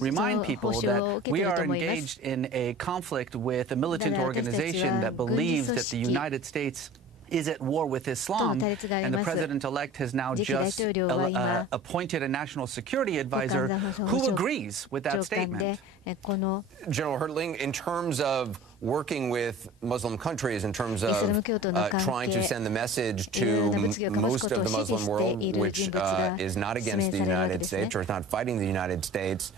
remind people that we are engaged in a conflict with a militant organization that believes that the United States is at war with Islam, and the president-elect has now just appointed a national security advisor who agrees with that statement. General Hertling, in terms of working with Muslim countries, in terms of trying to send the message to most of the Muslim world, which is not against the United States or is not fighting the United States,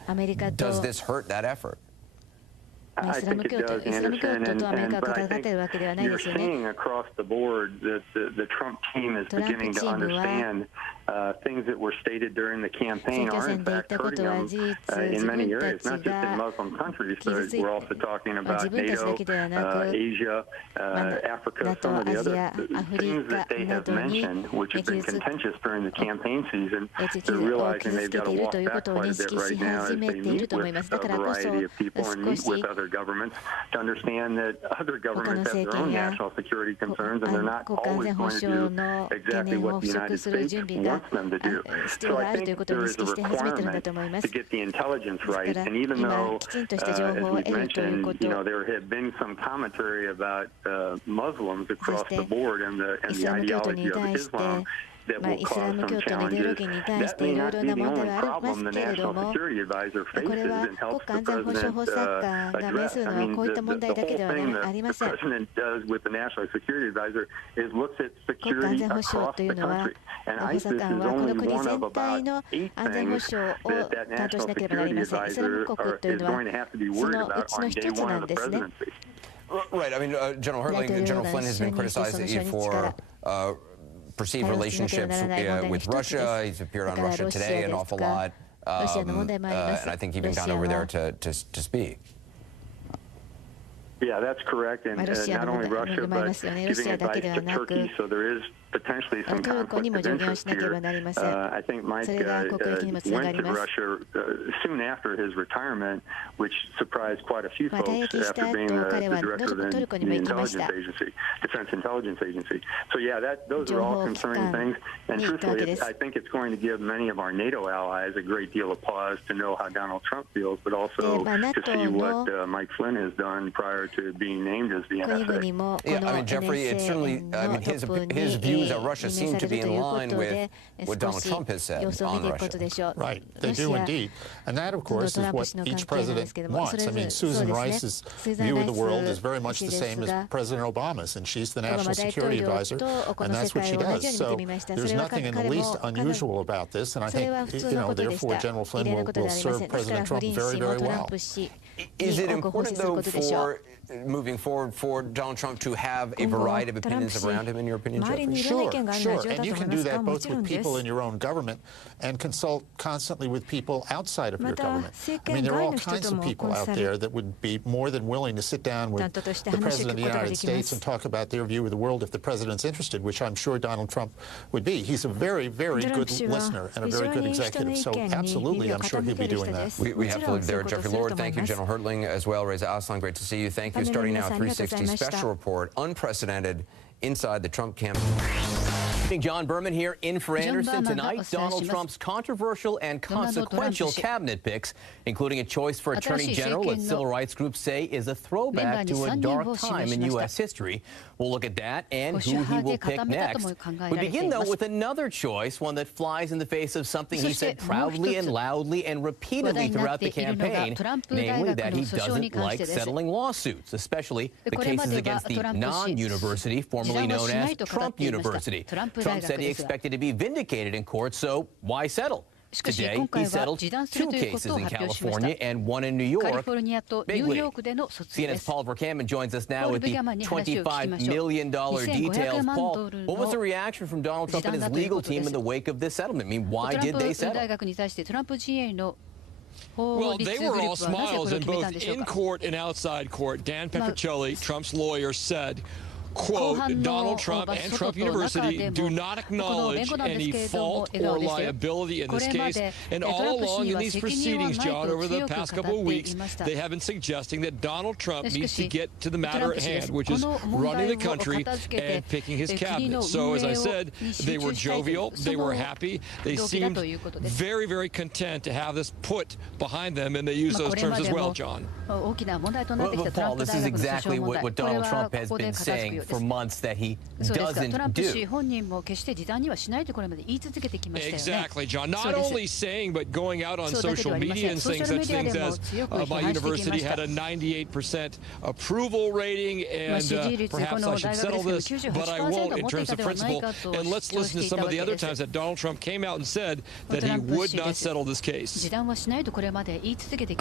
does this hurt that effort? I think it does, Anderson, but I think you're seeing across the board that the Trump team is beginning to understand things that were stated during the campaign are in fact hurting them in many areas, not just in Muslim countries, but we're also talking about NATO, Asia, Africa, some of the other things that they have mentioned, which have been contentious during the campaign season. They're realizing they've got to walk back quite a bit right now as they meet with a variety of people and meet with other governments to understand that other governments have their own national security concerns, and they're not always going to do exactly what the United States wants them to do. So I think there is a requirement to get the intelligence right, and even though, as we've mentioned, there have been some commentary about Muslims across the board and the ideology of Islam that will cause some challenges. That may not be the only problem the National Security Advisor faces and helps the President address. I mean, the whole thing that the President does with the National Security Advisor is looks at security across the country. And ISIS is only one of about 8 things that National Security Advisor is going to have to be worried about on day one of the presidency. Right. I mean, General Hertling, General Flynn has been criticized for perceived relationships with Russia. He's appeared on Russia Today an awful lot, and I think even gone over there to speak. Yeah, that's correct, and not only Russia, but giving advice to Turkey, so there is potentially some conflict of interest here. I think Mike went to Russia soon after his retirement, which surprised quite a few folks after being the director of the intelligence agency, Defense Intelligence Agency. So yeah, those are all concerning things, and truthfully, I think it's going to give many of our NATO allies a great deal of pause to know how Donald Trump feels, but also to see what Mike Flynn has done prior to being named as the NSA. Yeah, I mean, Jeffrey, it's certainly, I mean, his views on Russia seem to be in line with what Donald Trump has said on Russia. Right, they do indeed. And that, of course, is what each president wants. I mean, Susan Rice's view of the world is very much the same as President Obama's, and she's the National Security Advisor, and that's what she does. So there's nothing in the least unusual about this, and I think, therefore, General Flynn will serve President Trump very, very well. Is it important, though, for moving forward for Donald Trump to have a variety of opinions around him, in your opinion, Jeffrey? Sure. And you can do that both with people in your own government and consult constantly with people outside of your government. I mean, there are all kinds of people out there that would be more than willing to sit down with the President of the United States and talk about their view of the world if the President's interested, which I'm sure Donald Trump would be. He's a very, very good listener and a very good executive, so absolutely, I'm sure he'll be doing that. We have to leave there. Jeffrey Lord, thank you. General Hertling as well. Reza Aslan, great to see you. Thank you. Starting now, 360 special report, unprecedented inside the Trump campaign. John Berman here in for Anderson. Tonight, Donald Trump's controversial and consequential cabinet picks, including a choice for Attorney General that civil rights groups say is a throwback to a dark time in U.S. history. We'll look at that and who he will pick next. We begin, though, with another choice, one that flies in the face of something he said proudly and loudly and repeatedly throughout the campaign, namely that he doesn't like settling lawsuits, especially the cases against the non-university, formerly known as Trump University. Trump said he expected to be vindicated in court, so why settle? Today, he settled 2 cases in California and 1 in New York. Big league. CNN's Paul Verkammen joins us now with the $25 million details. Paul, what was the reaction from Donald Trump and his legal team in the wake of this settlement? I mean, why did they settle? Well, they were all smiles in both in court and outside court. Dan Petrocelli, Trump's lawyer, said, quote, Donald Trump and Trump University do not acknowledge any fault or liability in this case. And all along in these proceedings, John, over the past couple of weeks, they have been suggesting that Donald Trump needs to get to the matter at hand, which is running the country and picking his cabinet. So, as I said, they were jovial, they were happy, they seemed very, very content to have this put behind them, and they use those terms as well, John. Well, Paul, this is exactly what Donald Trump has been saying for months that he doesn't do. Exactly, John. Not only saying, but going out on social media and saying such things as my university had a 98% approval rating, and perhaps I should settle this, but I won't in terms of principle. And let's listen to some of the other times that Donald Trump came out and said that he would not settle this case. I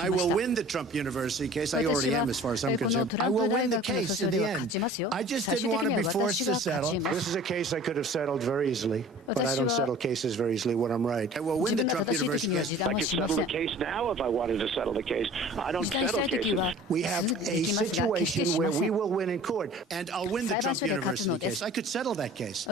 will win the Trump University case. I already am, as far as I'm concerned. I will win the case in the end. I just didn't want to be forced to settle. This is a case I could have settled very easily, but I don't settle cases very easily when I'm right. I will win the Trump University case. I could settle the case now if I wanted to settle the case. I don't settle cases. We have a situation where we will win in court, and I'll win the Trump University case. I could settle that case.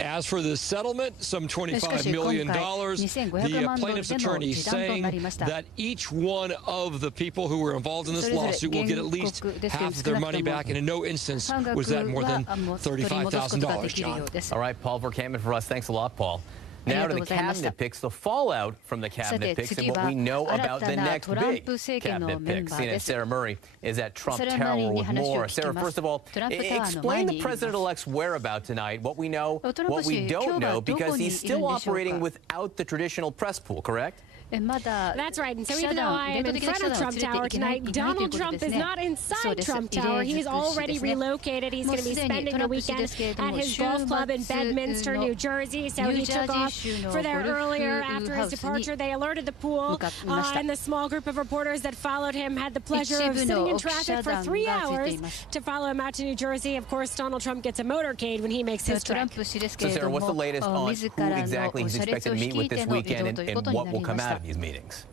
As for the settlement, some $25 million, the plaintiff's attorney saying that each one of the people who were involved in this lawsuit will get at least half of their money back, and in no instance was that more than $35,000, John. All right, Paul Verkammen for us. Thanks a lot, Paul. Now to the cabinet picks, the fallout from the cabinet picks, and what we know about the next big cabinet picks. CNN's Sarah Murray is at Trump Tower with more. Sarah, first of all, explain the president-elect's whereabouts tonight, what we know, what we don't know, because he's still operating without the traditional press pool, correct? That's right. And so even though I am in front of Trump Tower tonight, Donald Trump is not inside Trump Tower. He's already relocated. He's going to be spending the weekend at his golf club in Bedminster, New Jersey. So he took off for there earlier. After his departure, they alerted the pool, and the small group of reporters that followed him had the pleasure of sitting in traffic for 3 hours to follow him out to New Jersey. Of course, Donald Trump gets a motorcade when he makes his trek. So, Sarah, what's the latest on who exactly he's expected to meet with this weekend and what will come out of these meetings?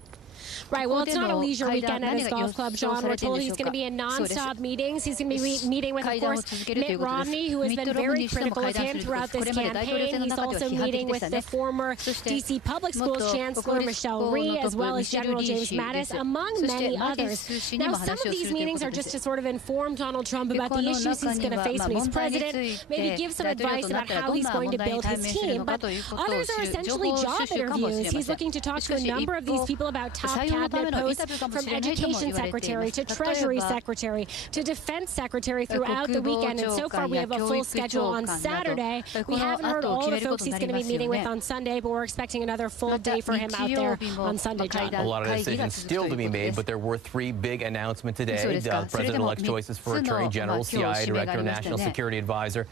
Right, well, it's not a leisure weekend at his golf club, John. We're told he's going to be in nonstop meetings. He's going to be meeting with, of course, Mitt Romney, who has been very critical of him throughout this campaign. He's also meeting with the former D.C. Public Schools Chancellor Michelle Rhee, as well as General James Mattis, among many others. Now, some of these meetings are just to sort of inform Donald Trump about the issues he's going to face when he's president, maybe give some advice about how he's going to build his team. But others are essentially job interviews. He's looking to talk to a number of these people about top cabinet posts, from education secretary to treasury secretary to defense secretary throughout the weekend. And so far we have a full schedule on Saturday. We haven't heard all the folks he's going to be meeting with on Sunday, but we're expecting another full day for him out there on Sunday, John. A lot of decisions still to be made, but there were 3 big announcements today. President-elect choices for Attorney General, CIA Director, National Security Advisor.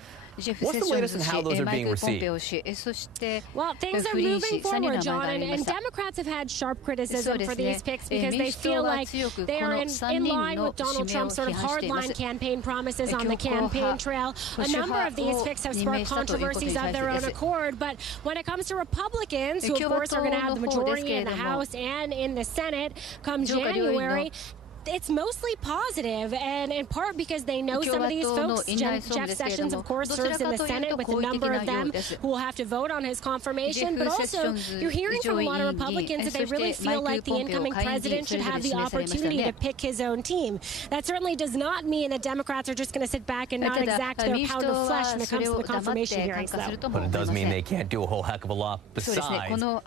What's the latest on how those are being received? Well, things are moving forward, John, and Democrats have had sharp criticism for these picks because they feel like they are in line with Donald Trump's sort of hardline campaign promises on the campaign trail. A number of these picks have sparked controversies of their own accord, but when it comes to Republicans, who of course are going to have the majority in the House and in the Senate come January, it's mostly positive, and in part because they know some of these folks. Jeff Sessions, of course, serves in the Senate with a number of them who will have to vote on his confirmation. But also, you're hearing from a lot of Republicans that they really feel like the incoming president should have the opportunity to pick his own team. That certainly does not mean that Democrats are just going to sit back and not exact their pound of flesh when it comes to the confirmation hearings, though. But it does mean they can't do a whole heck of a lot besides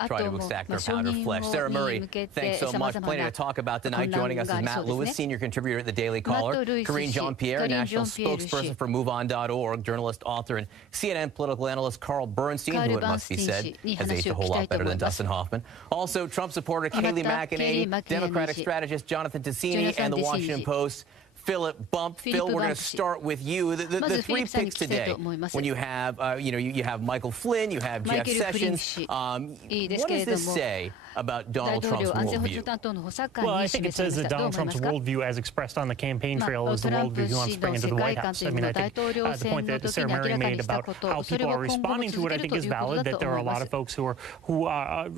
try to exact their pound of flesh. Sarah Murray, thanks so much. Plenty to talk about tonight. Joining us is Matt Lewis, senior contributor at the Daily Caller, Karine Jean-Pierre, national spokesperson for MoveOn.org, journalist, author, and CNN political analyst Carl Bernstein, who, it must be said, has aged a whole lot better than Dustin Hoffman. Also, Trump supporter Kayleigh McEnany, Democratic strategist Jonathan Ticini, and the Washington Post Philip Bump. Phil, we're going to start with you. The 3 picks today, when you have, you have Michael Flynn, you have Jeff Sessions. What does this say about Donald Trump's worldview? Well, I think it says that Donald Trump's worldview, as expressed on the campaign trail, is the worldview he wants to bring into the White House. I mean, I think the point that Sarah Murray made about how people are responding to it, I think is valid, that there are a lot of folks who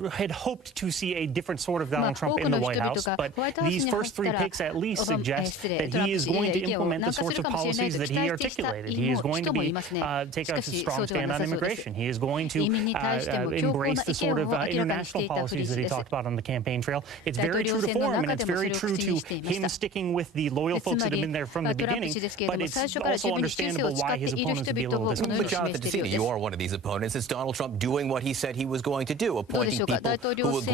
had hoped to see a different sort of Donald Trump in the White House. But these first 3 picks at least suggest that he is going to implement the sorts of policies that he articulated. He is going to take a strong stand on immigration. He is going to embrace the sort of international policies that he talked about on the campaign trail. It's very true to form, and it's very true to him sticking with the loyal folks that have been there from the beginning, but it's also understandable why his opponents would be a little discouraged. But Jonathan Decina, you are one of these opponents. Is Donald Trump doing what he said he was going to do, appointing people who agree